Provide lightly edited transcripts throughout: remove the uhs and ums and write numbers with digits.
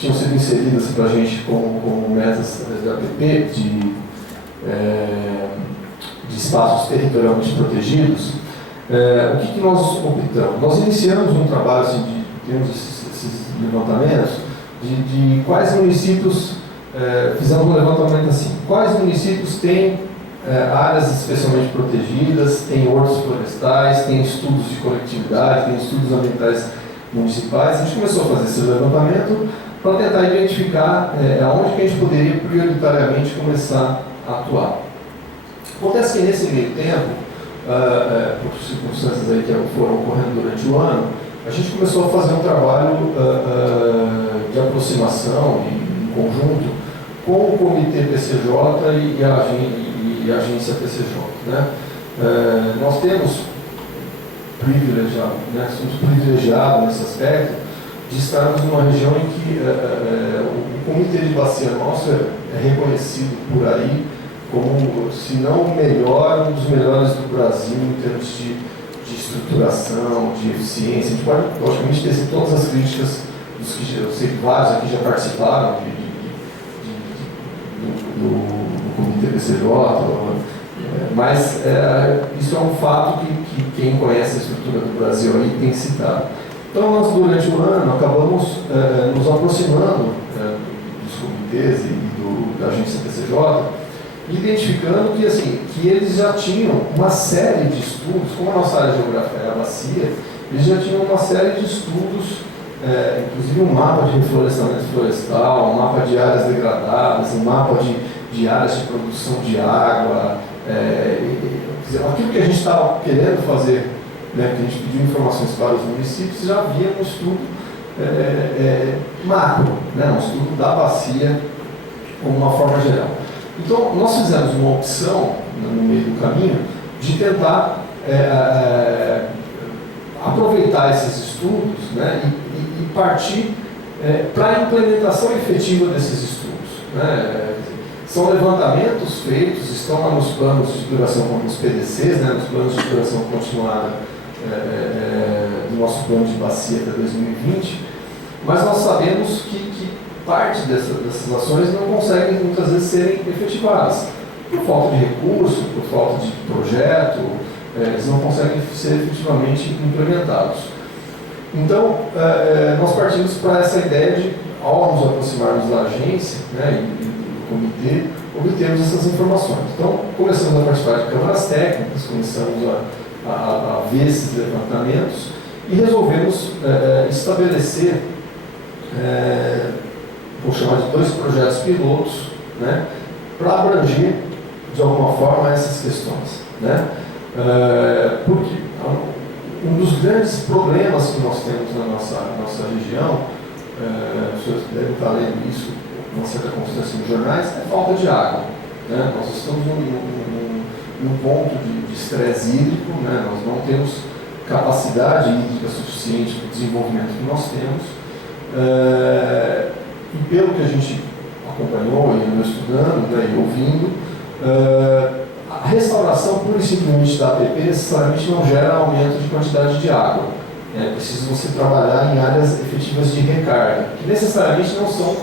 tinham sido inseridas para a gente como metas da APP de espaços territorialmente protegidos, o que nós optamos? Nós iniciamos um trabalho, assim, temos esses levantamentos, de quais municípios, fizemos um levantamento assim, quais municípios têm áreas especialmente protegidas, têm hortos florestais, têm estudos de conectividade, têm estudos ambientais municipais. A gente começou a fazer esse levantamento para tentar identificar aonde que a gente poderia prioritariamente começar a atuar. Acontece que nesse meio tempo, por circunstâncias aí que foram ocorrendo durante o ano, a gente começou a fazer um trabalho de aproximação em conjunto com o Comitê PCJ e a Agência PCJ. Né? Nós temos privilegiado, né? Somos privilegiados nesse aspecto de estarmos numa região em que o Comitê de Bacia nosso é reconhecido por aí como, se não o melhor, um dos melhores do Brasil em termos de estruturação, de eficiência. A gente pode, logicamente, ter todas as críticas dos que eu sei que vários aqui já participaram do Comitê PCJ, mas isso é um fato que quem conhece a estrutura do Brasil aí tem citado. Então, nós, durante o ano, acabamos nos aproximando dos comitês e da agência PCJ, identificando que, assim, que eles já tinham uma série de estudos, como a nossa área geográfica é a bacia, eles já tinham uma série de estudos, inclusive um mapa de reflorestamento florestal, um mapa de áreas degradadas, um mapa de áreas de produção de água, aquilo que a gente estava querendo fazer, né, que a gente pediu informações para os municípios, já havia um estudo macro, né, um estudo da bacia como uma forma geral. Então, nós fizemos uma opção, no meio do caminho, de tentar aproveitar esses estudos, né, e partir para a implementação efetiva desses estudos. Né. São levantamentos feitos, estão lá nos planos de duração, nos PDCs, né, nos planos de duração continuada do nosso plano de bacia até 2020, mas nós sabemos que parte dessas ações não conseguem muitas vezes serem efetivadas por falta de recurso, por falta de projeto, eles não conseguem ser efetivamente implementados. Então, nós partimos para essa ideia de, ao nos aproximarmos da agência, né, e do comitê, obtermos essas informações. Então, começamos a participar de câmaras técnicas, começamos a ver esses levantamentos e resolvemos estabelecer, vou chamar de 2 projetos pilotos, né, para abranger, de alguma forma, essas questões. Né? Porque um dos grandes problemas que nós temos na nossa região, os senhores devem estar lendo isso com uma certa constância nos jornais, é falta de água. Né? Nós estamos num ponto de estresse hídrico, né? Nós não temos capacidade hídrica suficiente para o desenvolvimento que nós temos. E pelo que a gente acompanhou e andou estudando, né, e ouvindo, a restauração pura e simplesmente da APP necessariamente não gera aumento de quantidade de água. É preciso você trabalhar em áreas efetivas de recarga, que necessariamente não são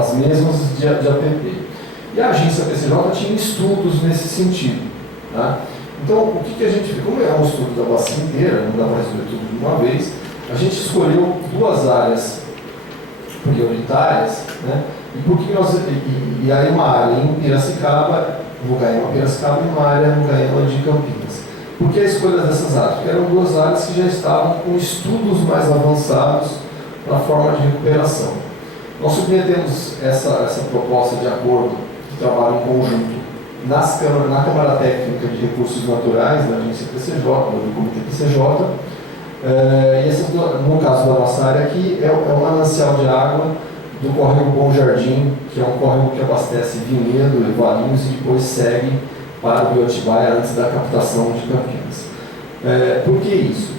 as mesmas de APP. E a agência PCJ tinha estudos nesse sentido. Tá? Então, o que a gente fez? Como é um estudo da bacia inteira, não dá para resolver tudo de uma vez, a gente escolheu 2 áreas prioritárias, né? E aí uma área em Piracicaba, no Gaema Piracicaba, e uma área no Gaema de Campinas. Por que a escolha dessas áreas? Porque eram 2 áreas que já estavam com estudos mais avançados para a forma de recuperação. Nós submetemos essa proposta de acordo de trabalho em conjunto na Câmara Técnica de Recursos Naturais, da agência PCJ, do Comitê PCJ, e no caso da nossa área aqui, é o manancial de água do córrego Bom Jardim, que é um córrego que abastece Vinhedo e Valinhos e depois segue para o Rio Atibaia antes da captação de Campinas. Por que isso?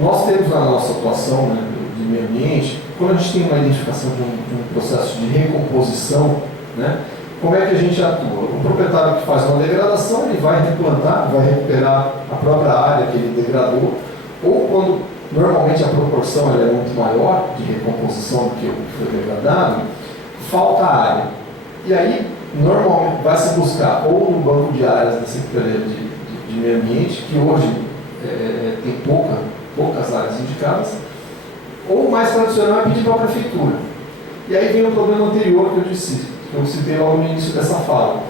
Nós temos na nossa atuação, né, de meio ambiente, quando a gente tem uma identificação de um processo de recomposição, né, como é que a gente atua? O proprietário que faz uma degradação, ele vai replantar, vai recuperar a própria área que ele degradou, ou quando normalmente a proporção ela é muito maior de recomposição do que o que foi degradado, falta área. E aí, normalmente, vai se buscar ou no banco de áreas da Secretaria de Meio Ambiente, que hoje tem poucas áreas indicadas, ou mais tradicional é pedir para a Prefeitura. E aí vem o problema anterior que eu citei logo no início dessa fala.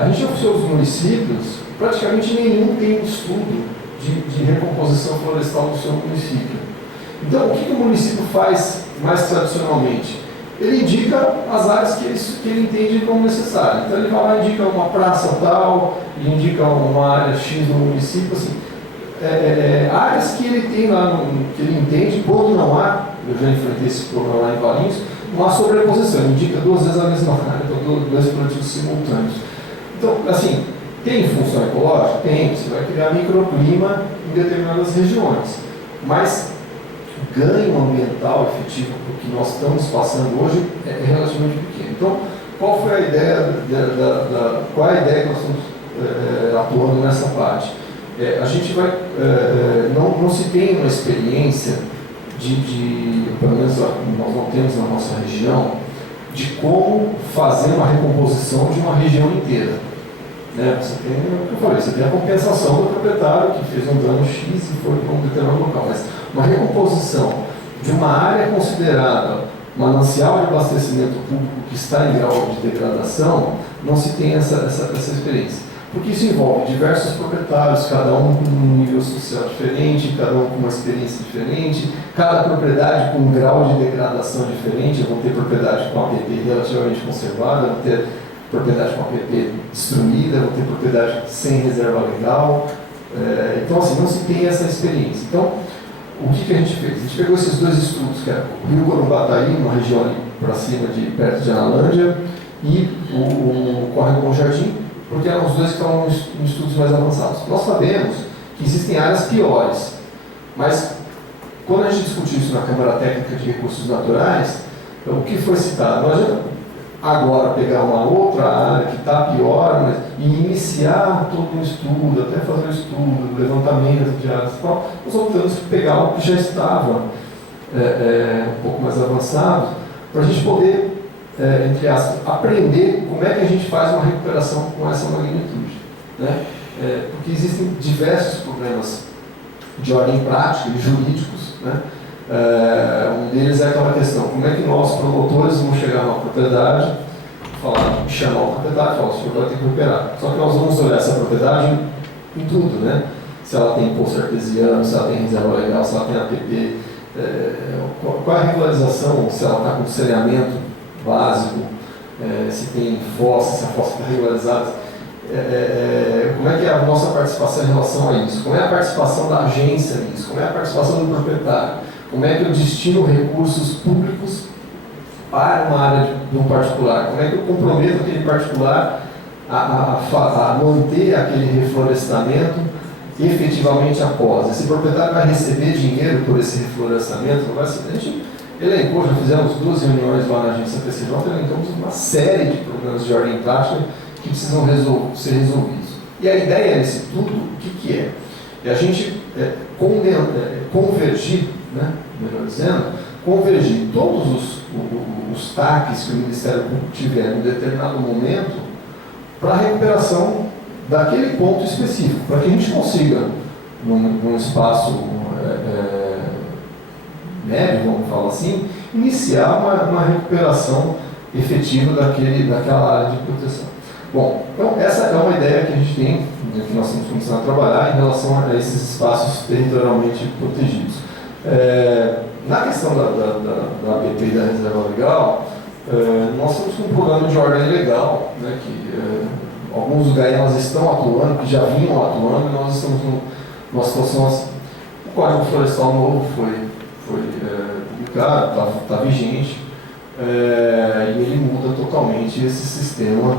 A gente oficiou os municípios, praticamente nenhum tem um estudo de recomposição florestal no seu município. Então, o que o município faz mais tradicionalmente? Ele indica as áreas que ele entende como necessárias. Então, ele vai lá e indica uma praça tal, ele indica uma área X no município, assim, áreas que ele tem lá, que ele entende, quando não há, eu já enfrentei esse problema lá em Valinhos, não há sobreposição, ele indica 2 vezes a mesma área, então 2 projetos simultâneos. Então, assim, tem função ecológica? Tem, você vai criar microclima em determinadas regiões, mas o ganho ambiental efetivo que nós estamos passando hoje é relativamente pequeno. Então, qual foi a ideia, qual é a ideia que nós estamos atuando nessa parte? A gente vai, não se tem uma experiência pelo menos nós não temos na nossa região, de como fazer uma recomposição de uma região inteira. Você tem, o que eu falei, você tem a compensação do proprietário que fez um dano X e foi para um determinado local, mas uma recomposição de uma área considerada manancial de abastecimento público que está em grau de degradação, não se tem essa experiência. Porque isso envolve diversos proprietários, cada um com um nível social diferente, cada um com uma experiência diferente, cada propriedade com um grau de degradação diferente. Eu vou ter propriedade com APP relativamente conservada, vou ter propriedade com APP destruída, vou ter propriedade sem reserva legal. Então, assim, não se tem essa experiência. Então, o que a gente fez? A gente pegou esses 2 estudos, que é o Rio Corumbataí, uma região ali para cima, perto de Analândia, e o Córrego Bom Jardim, porque eram os 2 que estavam em estudos mais avançados. Nós sabemos que existem áreas piores, mas quando a gente discutiu isso na Câmara Técnica de Recursos Naturais, o que foi citado? Não adianta agora pegar uma outra área que está pior, e iniciar todo um estudo, até fazer um estudo, levantamento de áreas e tal. Nós optamos por pegar algo que já estava um pouco mais avançado, para a gente poder, entre aspas, aprender como é que a gente faz uma recuperação com essa magnitude. Porque existem diversos problemas de ordem prática e jurídicos. Um deles é aquela questão, como é que nós, promotores, vamos chegar numa propriedade, chamar o proprietário e falar, o senhor vai ter que recuperar. Só que nós vamos olhar essa propriedade em tudo, se ela tem poço artesiano, se ela tem reserva legal, se ela tem APP, qual é a regularização, se ela está com saneamento básico, se tem fossa, se a fossa está regularizada, como é que é a nossa participação em relação a isso, como é a participação da agência nisso, como é a participação do proprietário, como é que eu destino recursos públicos para uma área de um particular, como é que eu comprometo aquele particular a manter aquele reflorestamento efetivamente após. Esse proprietário vai receber dinheiro por esse reflorestamento, não vai ser. A gente elencou, já fizemos 2 reuniões lá na agência TCJ, elencamos uma série de problemas de ordem prática que precisam ser resolvidos. E a ideia nesse tudo, o que é? É a gente convergir, melhor dizendo, convergir todos os TACs que o Ministério Público tiver em determinado momento para a recuperação daquele ponto específico, para que a gente consiga, num espaço médio, vamos falar assim, iniciar uma recuperação efetiva daquela área de proteção. Bom, então essa é uma ideia que a gente tem, que nós estamos começando a trabalhar em relação a esses espaços territorialmente protegidos. Na questão da APP e da reserva legal, nós temos um programa de ordem legal, que alguns lugares elas estão atuando, que já vinham atuando, e nós estamos numa situação assim. O Código Florestal novo foi publicado, está vigente, e ele muda totalmente esse sistema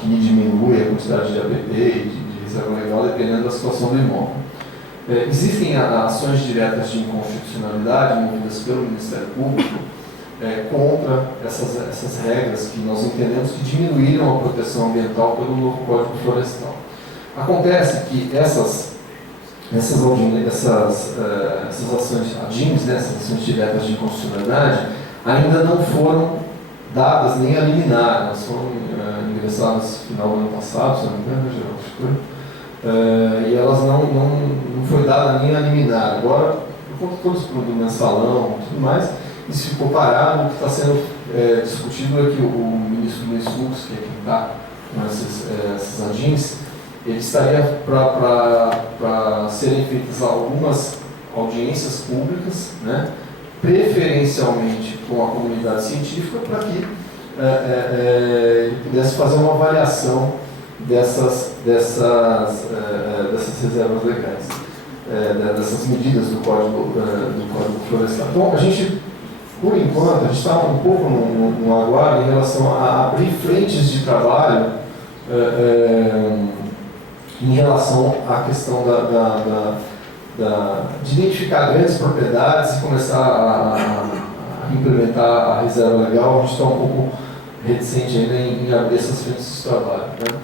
que diminui a quantidade de APP e de reserva legal dependendo da situação do imóvel. Existem ações diretas de inconstitucionalidade movidas pelo Ministério Público contra essas regras que nós entendemos que diminuíram a proteção ambiental pelo novo Código Florestal. Acontece que essas essas ações ADIMs, né, essas ações diretas de inconstitucionalidade, ainda não foram dadas nem a liminar, elas foram ingressadas no final do ano passado, se não me engano, geral, acho que foi. E elas não foi dada nem a liminar. Agora, por conta de todos os problemas do mensalão e tudo mais, isso ficou parado. O que está sendo discutido é que o ministro Luiz Fux, que é quem está com essas ADIMs, ele estaria para serem feitas algumas audiências públicas, né, preferencialmente com a comunidade científica, para que ele pudesse fazer uma avaliação dessas reservas legais, dessas medidas do Código Florestal. Então, a gente, por enquanto, a gente está um pouco no aguardo em relação a abrir frentes de trabalho em relação à questão de identificar grandes propriedades e começar a implementar a reserva legal. A gente está um pouco reticente ainda em abrir essas frentes de trabalho, né?